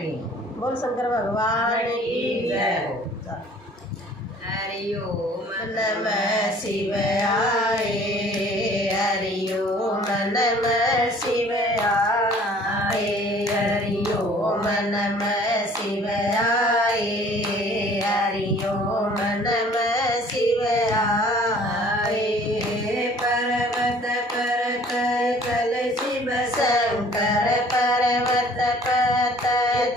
बोल शंकर भगवान की जय हो। हरि ओम नमः शिवाय, हरि ओम नमः शिवाय, हरि ओम नमः शिवाय, हरि ओम नमः शिवाय। पर्वत परत चल शिव शंकर, पर्वत परत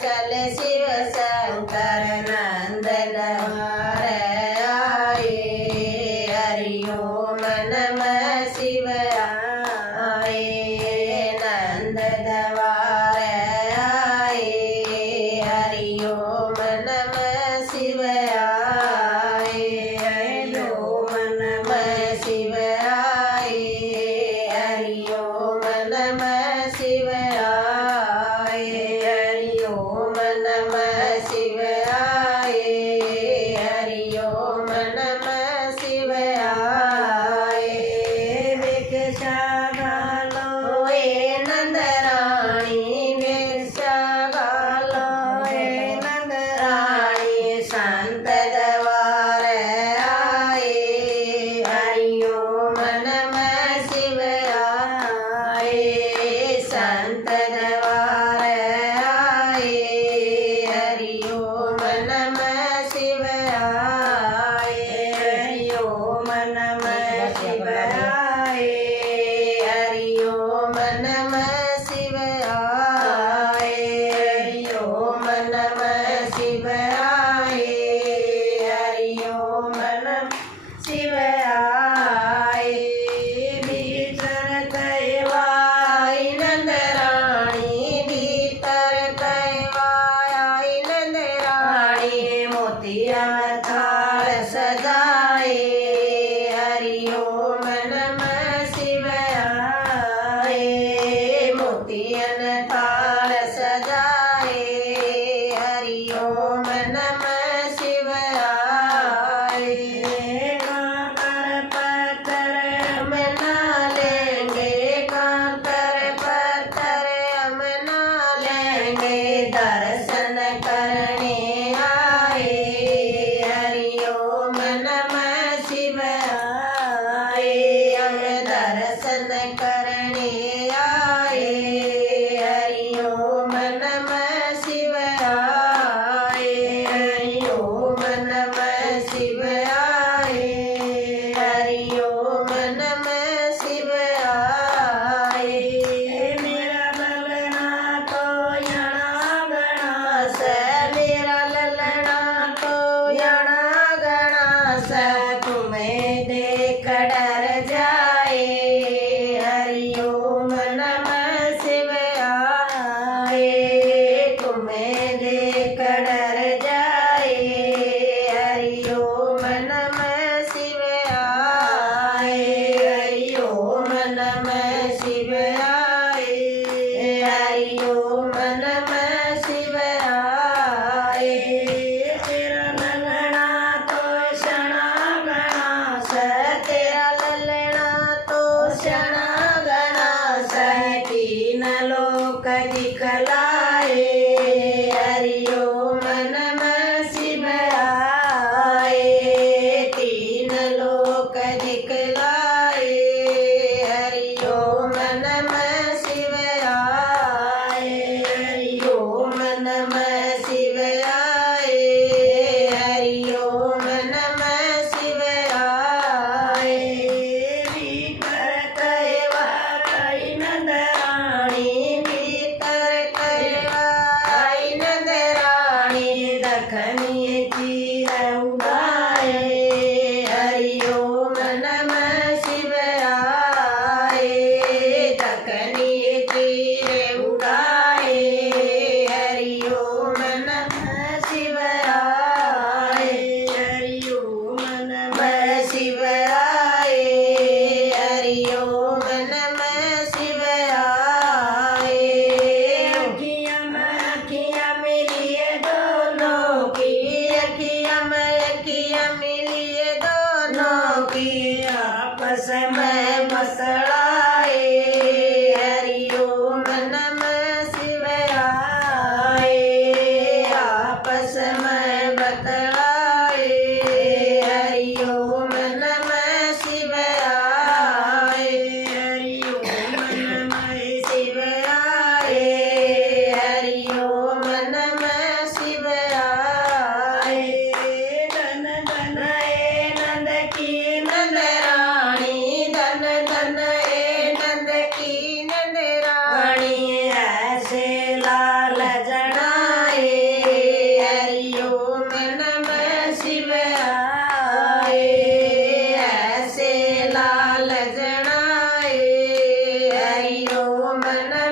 चल शिव शंकर, नंदन हरि ओम नमः शिवाय, नंद द्वार हरि ओम नमः शिवाय, हरि ओम नमः शिवाय, हरि ओम नमः शिवाय, हरि ओम नमः शिवाय, हरि ओम नमः शिवाय। भिक्षा गालो हे नंद रानी, भिक्षा गालो हे नंद रानी, संत द्वार आए हरि ओम नमः शिवाय, संत द्वार आए हरि ओम नमः शिवाय, हरि ओम नमः शिवाय, हरि ओम नमः शिवाय, हरि ओम नमः शिवाय, हरि ओम नमः शिवाय। भीतर कैवाई नंद रानी, भीतर कैवाई नंद रानी, मोतिया थाल सजाए हरि ओम नमः शिवाय, मोतियन थाल सजाए हरि ओम नमः शिवाय। कांकर पत्थर हम ना लेंगे, कांकर पत्थर हम ना लेंगे, दर्शन करने आए हरि ओम नमः शिवाय, हम दर्शन करने आए हरि ओम नमः शिवाय, हरि ओम नमः शिवाय, हरि ओम नमः शिवाय। मेरा ललना तो यणा गणास, मेरा ललना तो यणा गणास, तुम्हें देख डर जाए हरि ओम नमः शिवाय, तुम्हें भगवान